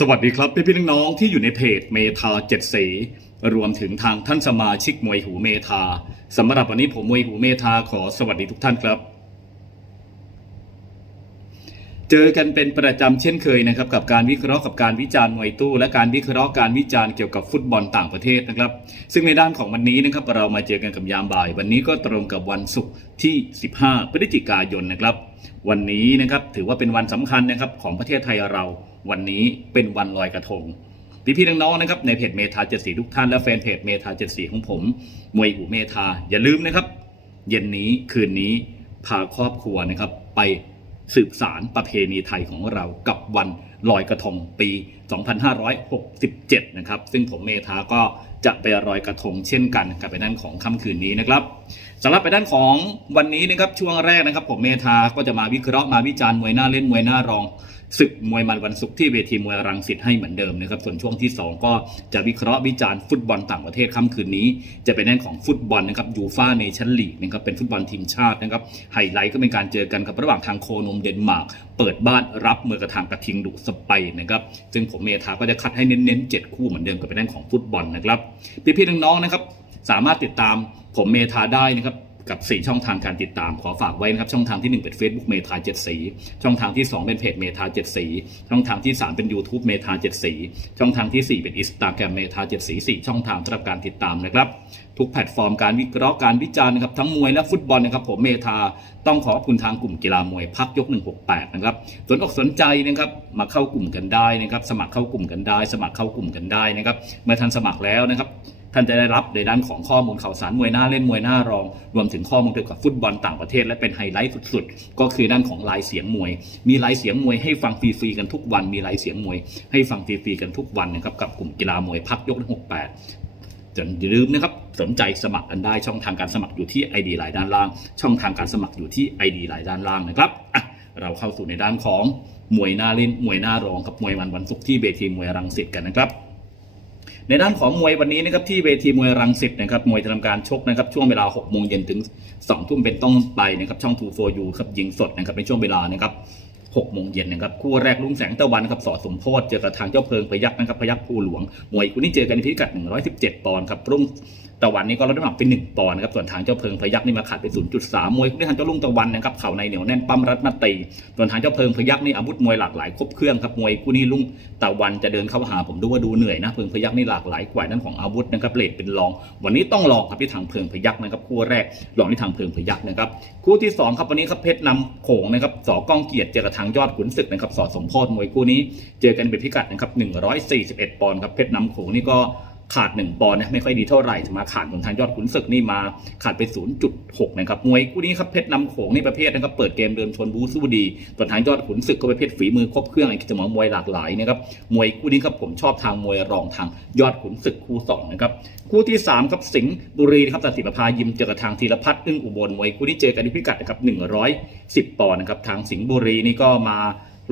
สวัสดีครับพี่พี่น้องๆที่อยู่ในเพจเมทาเจ็ดสีรวมถึงทางท่านสมาชิกมวยหูเมทาสำหรับวันนี้ผมมวยหูเมทาขอสวัสดีทุกท่านครับ เจอกันเป็นประจำเช่นเคยนะครับ กับการวิเคราะห์กับการวิจารณ์มวยตู้ และการวิเคราะห์การวิจารณ์เกี่ยวกับฟุตบอลต่างประเทศนะครับ ซึ่งในด้านของวันนี้นะครับเรามาเจอกันกับยามบ่าย วันนี้ก็ตรงกับวันศุกร์ที่ 15 พฤศจิกายนนะครับ วันนี้นะครับถือว่าเป็นวันสำคัญนะครับของประเทศไทยเรา วันนี้เป็นวันลอยกระทง พี่พี่ๆน้องๆนะครับในเพจเมทาเจ็ดสีทุกท่านและแฟนเพจเมทาเจ็ดสีของผม มวยหูเมทาอย่าลืมนะครับ เย็นนี้คืนนี้พาครอบครัวนะครับ ไปสืบสารประเพณีไทยของเรากับวันลอยกระทงปี 2567 นะครับ ซึ่งผมเมทาก็จะไปลอยกระทงเช่นกันกับไปด้านของค่ำคืนนี้นะครับสำหรับไปด้านของวันนี้นะครับช่วงแรกนะครับ ผมเมทาก็จะมาวิเคราะห์มาวิจารณ์มวยหน้าเล่นมวยหน้ารองศึกมวยมันวันศุกร์ที่เวทีมวยรังสิตให้เหมือนเดิมนะครับส่วนช่วงที่ 2 ก็จะวิเคราะห์วิจารณ์ฟุตบอลต่างประเทศค่ำคืนนี้ จะเป็นเรื่องของฟุตบอลนะครับยูฟ่าเนชั่นลีกนะครับเป็นฟุตบอลทีมชาตินะครับไฮไลท์ก็เป็นการเจอกันกับระหว่างทางโคนมเดนมาร์กเปิดบ้านรับเมือกับทางกระทิงดุสไปนนะครับซึ่งผมเมธาก็จะคัดให้เน้นๆ7คู่เหมือนเดิมกับเป็นเรื่องของฟุตบอลนะครับพี่ๆน้องๆนะครับสามารถติดตามผมเมธาได้นะครับ กับ 4 ช่องทางการติดตามขอฝากไว้นะครับ ช่องทางที่ 1 เป็น Facebook เมทา7สี ช่องทางที่ 2 เป็นเพจเมทา7สี ช่องทางที่ 3 เป็น YouTube เมทา7สี ช่องทางที่ 4 เป็น Instagram เมทา7สี4ช่องทางสำหรับการติดตามนะครับ ทุกแพลตฟอร์มการวิเคราะห์การวิจารณ์นะครับทั้งมวยและฟุตบอลนะครับผมเมทาต้องขอบคุณทางกลุ่มกีฬามวยพักยก 168 นะครับสนอกสนใจนะครับมาเข้ากลุ่มกันได้นะครับ สมัครเข้ากลุ่มกันได้ สมัครเข้ากลุ่มกันได้นะครับ เมื่อท่านสมัครแล้วนะครับ ท่านจะได้รับในด้านของข้อมูลข่าวสารมวยหน้าเล่นมวยหน้ารอง รวมถึงข้อมูลเกี่ยวกับฟุตบอลต่างประเทศและเป็นไฮไลท์สุดๆ ก็คือด้านของลายเสียงมวย มีลายเสียงมวยให้ฟังฟรีๆกันทุกวัน มีลายเสียงมวย ให้ฟังฟรีๆกันทุกวันนะครับกับกลุ่มกีฬามวยพักยกที่68จนอย่าลืมนะครับสนใจสมัครกันได้ช่องทางการสมัครอยู่ที่ ID หลายด้านล่าง ช่องทางการสมัครอยู่ที่ ID หลายด้านล่างนะครับอะเราเข้าสู่ในด้านของมวยหน้าเล่นมวยหน้ารองกับมวยวันวันศุกร์ที่เวทีมวยรังสิตกันนะครับ ในด้านของมวยวันนี้นะครับที่เวทีมวยรังสิตนะครับมวยจะทำการชกนะครับช่วงเวลา6โมงเย็นถึง2ทุ่มเป็นต้นไปนะครับช่อง 2 4 u ครับยิงสดนะครับในช่วงเวลานะครับ 6โมงเย็นนะครับคู่แรกลุงแสงตะวันครับสอสมโพธเจอกับทางเจ้าเพลิงพยักนะครับพยักภูหลวงมวยคู่นี้เจอกันในพิกัด 117 ปอนด์ครับรุ่งตะวันนี่ก็ลดน้ำหนักเป็น 1 ปอนด์นะครับส่วนทางเจ้าเพลิงพยักนี่มาขาดไป 0.3 มวยคู่นี้ทางเจ้าลุงตะวันนะครับเข่าในเหนียวแน่นปั้มรัดมาตีส่วนทางเจ้าเพลิงพยักนี่อาวุธมวยหลากหลายครบเครื่องครับมวยคู่นี้ลุงตะวันจะเดินเข้าหาผมดูว่าดูเหนื่อยนะเพลิงพยักนี่หลากหลายกว่านั้นของอาวุธนะครับเลทเป็นรอง วันนี้ต้องลองครับที่ทางเพลิงพยักนะครับคู่แรกลองที่ทางเพลิงพยักนะครับคู่ที่สองครับวันนี้ครับเพชรนำโขงนะครับสอก้องเกียรติเจอกับทางยอดขุนศึกนะครับสอดสมโพธมวยคู่นี้ เจอกันเป็นพิกัดนะครับ141 ปอนด์ครับเพชรนำโขงนี่ก็ ขาด 1 ปอนด์นะไม่ค่อยดีเท่าไหร่มาขาดของทางยอดขุนศึกนี่มาขาดไป 0.6 นะครับมวยคู่นี้ครับเพชรนำโขงนี่ประเภทนะครับเปิดเกมเดินชนบูสู้ดีส่วนทางยอดขุนศึกก็ประเภทฝีมือครบเครื่องไอ้สมองมวยหลากหลายนะครับมวยคู่นี้ครับผมชอบทางมวยรองทางยอดขุนศึกคู่สองนะครับคู่ที่สามครับสิงห์บุรีนะครับตัดสินประพายิมเจอกับทางธีรพัฒน์อึ้งอุบลมวยคู่นี้เจอกันที่พิกัดนะครับ110 ปอนด์นะครับทางสิงห์บุรีนี่ก็มา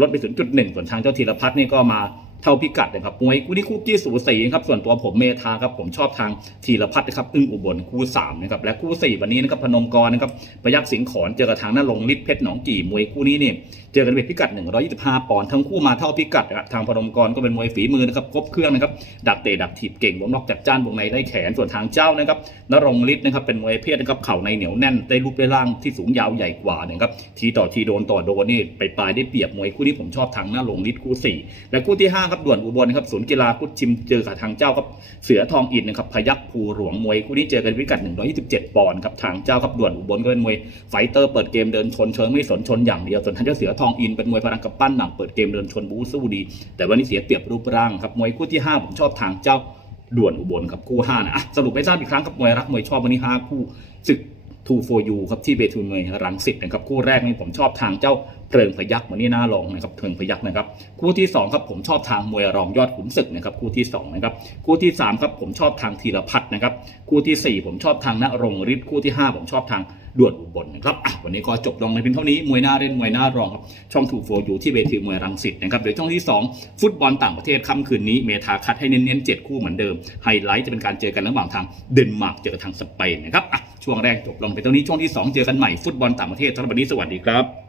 ลดไป0.1ส่วนทางเจ้าธีรพัฒน์นี่ก็มา เท่าพิกัดนะครับมวยคู่นี้คู่ที่สูสีครับส่วนตัวผมเมธาครับผมชอบทางธีรพัฒน์นะครับอึ้งอุบลคู่3นะครับและคู่ 4 วันนี้นะครับพนมกรนะครับพยักสิงขอนเจอกับทางนรงค์ฤทธิ์เพชรหนองกี่มวยคู่นี้เนี่ยเจอกันเป็นพิกัด 125 ปอนด์ทั้งคู่มาเท่าพิกัดนะครับทางพนมกรก็เป็นมวยฝีมือนะครับครบเครื่องนะครับดักเตะดักถีบเก่งวงนอกจัดจ้านวงในได้แขนส่วนทางเจ้านะครับนรงฤทธิ์นะครับเป็นมวยเพศนะครับเข่าในเหนียวแน่นได้รูปได้ร่างที่สูงยาวใหญ่กว่านะครับทีต่อทีโดนต่อโดนนี่ไปปลายได้เปรียบมวยคู่นี้ผมชอบทางหน้าลงฤทธิ์คู่สี่และคู่ที่ห้าครับด่วนอุบลครับศูนย์กีฬาพุทธชิมเจอกับทางเจ้าครับเสือทองอินนะครับพยักภูหลวงมวยคู่นี้เจอกันพิกัด 127 ปอนด์ครับทางเจ้าครับด่วนอุบลก็เป็นมวยไฟเตอร์เปิดเกมเดินชนเชิงไม่สนชนอย่างเดียวส่วนทางเจ้าเสือทองอินเป็นมวยพลังกับปั้นหนักเปิดเกมเดินชนบูสู้ดี แต่วันนี้เสียเปรียบรูปร่างครับมวยคู่ที่ห้าผมชอบทางเจ้าด่วนอุบลครับคู่5นะอะสรุปไม่ทราบอีกครั้งครับมวยรักมวยชอบวันนี้5คู่ศึก 2 for you ครับที่เบทูมวยรังสิตนะครับคู่แรกนี่ผมชอบทางเจ้าเพลิงพยักวันนี้น่ารองนะครับเพลิงพยักนะครับคู่ที่2ครับผมชอบทางมวยรองยอดขุนศึกนะครับคู่ที่2นะครับคู่ที่3ครับผมชอบทางธีรพัฒน์นะครับคู่ทีสี่4 ผมชอบทางณรงฤทธิ์คู่ที่ 5 ผมชอบทาง ด่วนอุบลนะครับวันนี้ก็จบลงในเพียงเท่านี้มวยหน้าเล่นมวยหน้ารองครับช่องถูกโฟอยู่ที่เวทีมวยรังสิตนะครับเดี๋ยวช่องที่ 2 ฟุตบอลต่างประเทศค่ำคืนนี้เมทาคัดให้เน้นๆ7คู่เหมือนเดิมไฮไลท์จะเป็นการเจอกันระหว่างทางเดนมาร์กเจอกับทางสเปนนะครับช่วงแรกจบลงไปตรงนี้ช่วงที่ 2 เจอกันใหม่ฟุตบอลต่างประเทศสำหรับวันนี้สวัสดีครับ